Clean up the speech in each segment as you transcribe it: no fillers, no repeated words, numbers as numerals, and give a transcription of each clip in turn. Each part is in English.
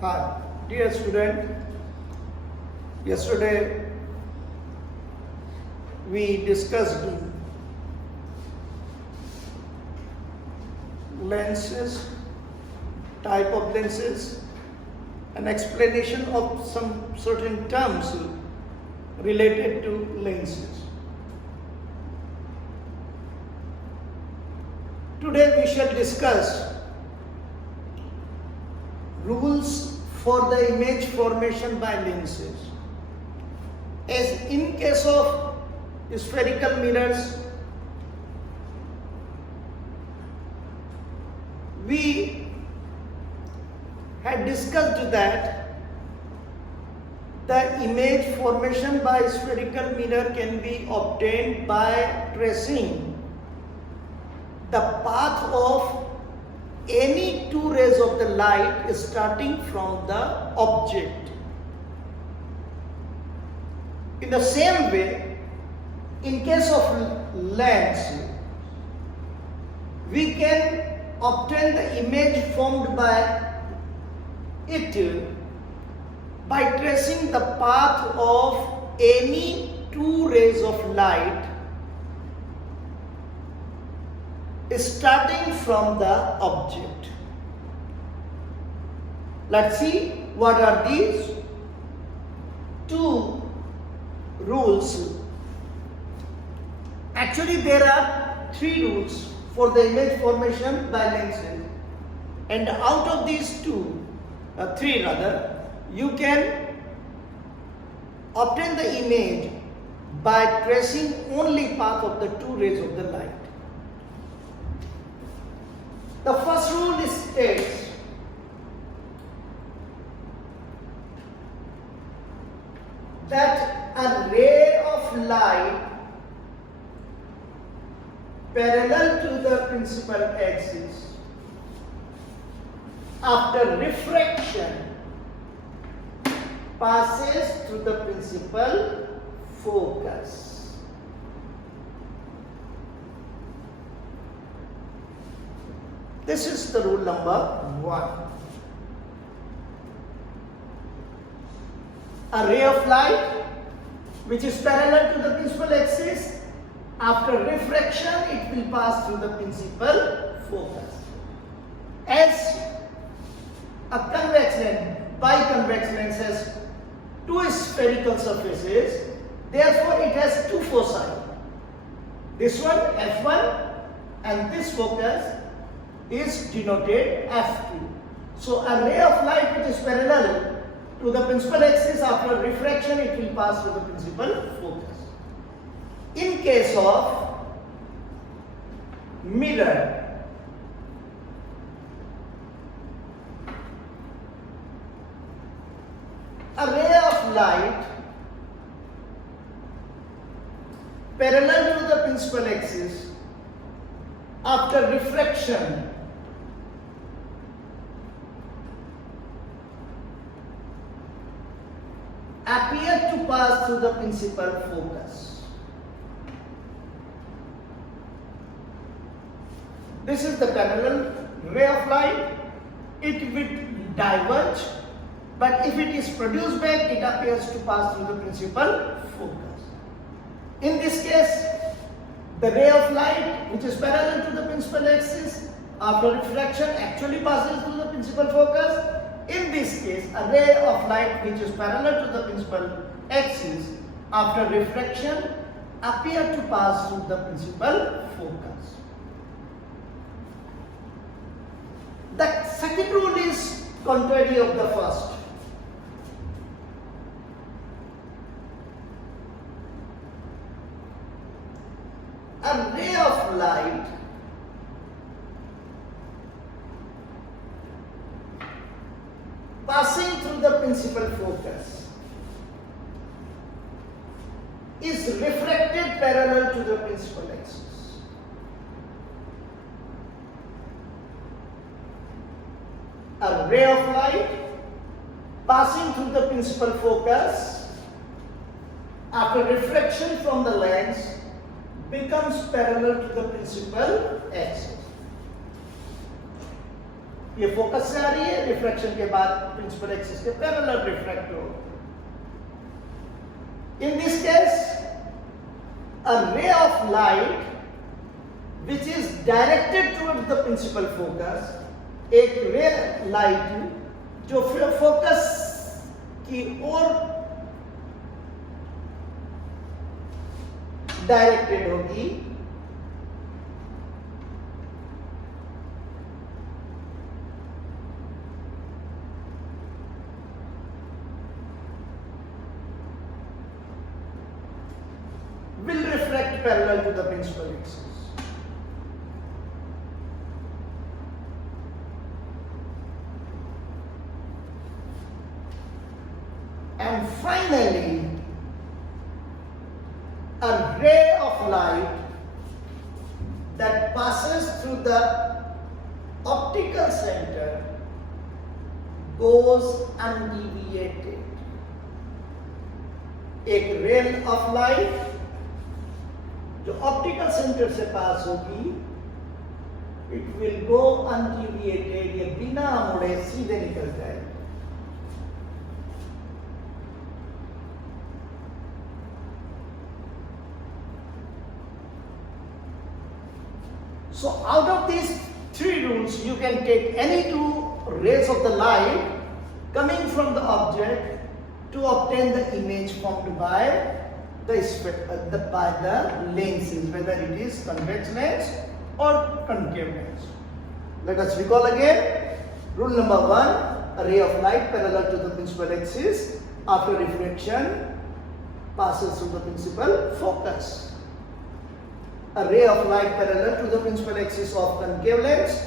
Hi, dear student. Yesterday we discussed lenses, type of lenses, an explanation of some certain terms related to lenses. Today we shall discuss rules for the image formation by lenses. As in case of spherical mirrors, we had discussed that the image formation by spherical mirror can be obtained by tracing the path of any two rays of the light starting from the object. In the same way, in case of lens, we can obtain the image formed by it by tracing the path of any two rays of light starting from the object. Let's see what are these two rules. Actually, there are three rules for the image formation by lenses, and out of these three rather, you can obtain the image by tracing only path of the two rays of the light. The first rule states that a ray of light parallel to the principal axis after refraction passes through the principal focus. This is the rule number 1. A ray of light which is parallel to the principal axis, after refraction it will pass through the principal focus. As a convex lens, biconvex lens has two spherical surfaces, therefore it has two foci. This one F1 and this focus is denoted F2. So a ray of light which is parallel to the principal axis, after refraction it will pass through the principal focus. In case of mirror, a ray of light parallel to the principal axis after refraction appear to pass through the principal focus. This is the parallel ray of light. It will diverge, but if it is produced back, it appears to pass through the principal focus. In this case, the ray of light which is parallel to the principal axis after refraction actually passes through the principal focus. In this case, a ray of light which is parallel to the principal axis after refraction appear to pass through the principal focus. The second rule is contrary of the first. A ray of light passing through the principal focus is refracted parallel to the principal axis. A ray of light passing through the principal focus after reflection from the lens becomes parallel to the principal axis. ये focus से आ रही है, refraction के बाद principal axis के parallel refract हो. In this case, a ray of light which is directed towards the principal focus, एक रे लाइट जो फोकस की ओर डायरेक्टेड होगी, will refract parallel to the principal axis. And finally, a ray of light that passes through the optical center goes undeviated. एक ray of light जो optical centre से पास होगी, it will go undeviated, ये बिना मुड़े सीधे निकल जाएगी. So out of these three rules, you can take any two rays of the light coming from the object to obtain the image formed by the lenses, whether it is convex lens or concave lens. Let us recall again. Rule number 1, a ray of light parallel to the principal axis after refraction passes through the principal focus. A ray of light parallel to the principal axis of concave lens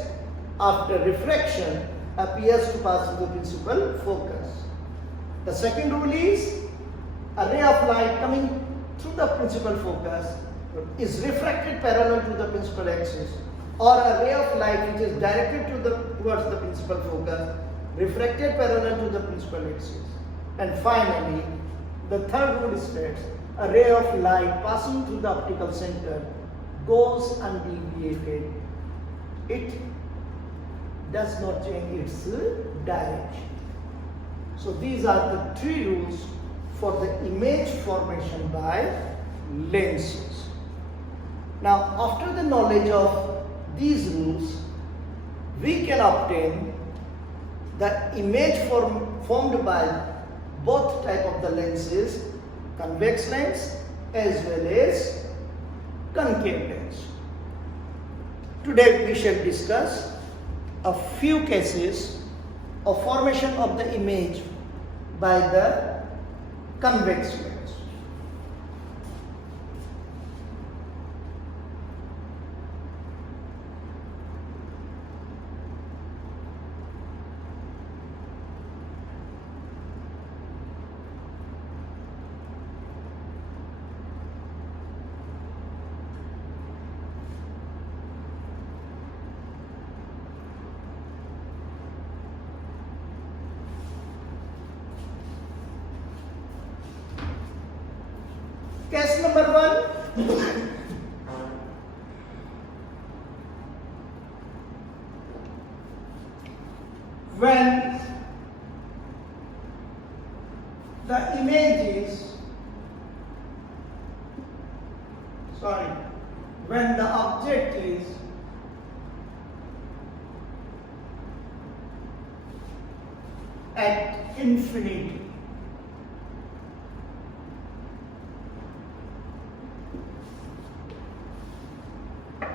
after refraction appears to pass through the principal focus. The second rule is a ray of light coming through the principal focus is refracted parallel to the principal axis, or a ray of light which is directed towards the principal focus refracted parallel to the principal axis. And finally, the third rule states a ray of light passing through the optical center goes undeviated. It does not change its direction. So these are the three rules for the image formation by lenses. Now, after the knowledge of these rules, we can obtain the image formed by both type of the lenses, convex lens as well as concave lens. Today we shall discuss a few cases of formation of the image by the convex lens. Case number 1. When the image is, when the object is at infinity.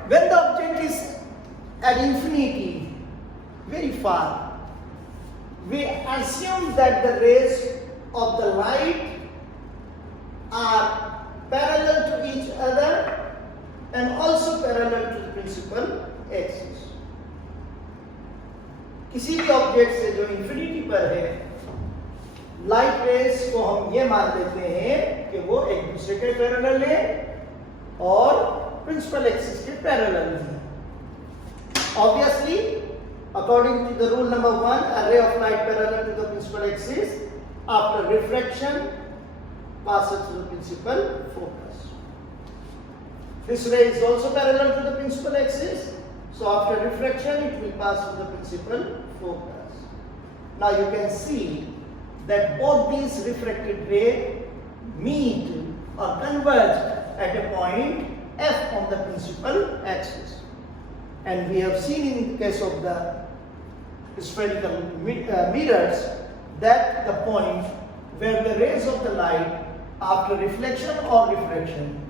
When the object is at infinity, very far, we assume that the rays of the light are parallel to each other and also parallel to the principal axis. किसी भी object से जो infinity पर है, light rays को हम ये मान लेते हैं कि वो एक दूसरे के पैरेलल है और प्रिंसिपल एक्सिस के पैरेलल है. Obviously, according to the rule number 1, a ray of light parallel to the principal axis after refraction passes through the principal focus. This ray is also parallel to the principal axis, so after refraction it will pass through the principal focus. Now you can see that both these refracted rays meet or converge at a point F on the principal axis. And we have seen in the case of the spherical mirrors that the point where the rays of the light after reflection or refraction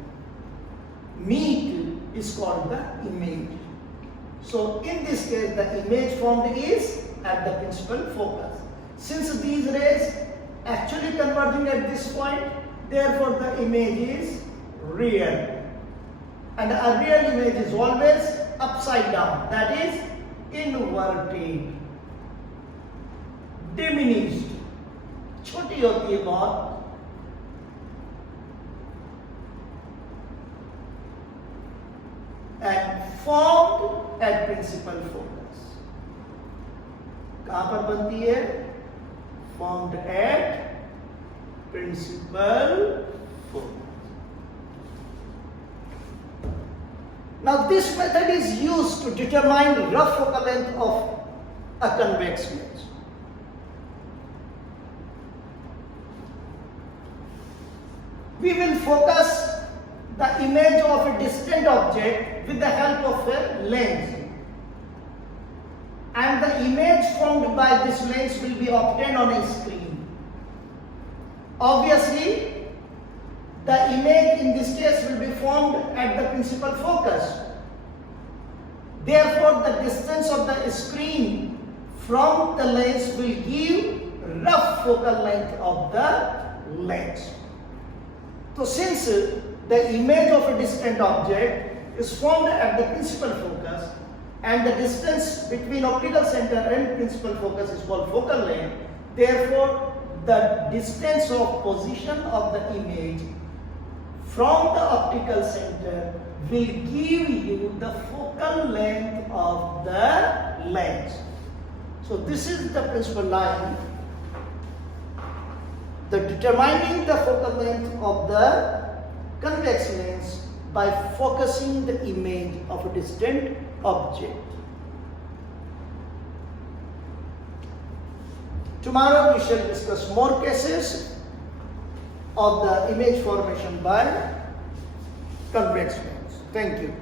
meet is called the image. So in this case the image formed is at the principal focus. Since these rays actually converging at this point, therefore the image is real. And a real image is always upside down, that is inverted, diminished, छोटी होती है बहुत, and formed at principal focus. कहाँ पर बनती है? Formed at principal focus. Now this method is used to determine rough focal length of a convex lens. We will focus the image of a distant object with the help of a lens. And the image formed by this lens will be obtained on a screen. Obviously, the image in this case will be formed at the principal focus. Therefore, the distance of the screen from the lens will give rough focal length of the lens. So since the image of a distant object is formed at the principal focus and the distance between optical center and principal focus is called focal length, therefore the distance of position of the image from the optical center will give you the focal length of the lens. So this is the principal line, the determining the focal length of the convex lens by focusing the image of a distant object. Tomorrow we shall discuss more cases of the image formation by convex lens. Thank you.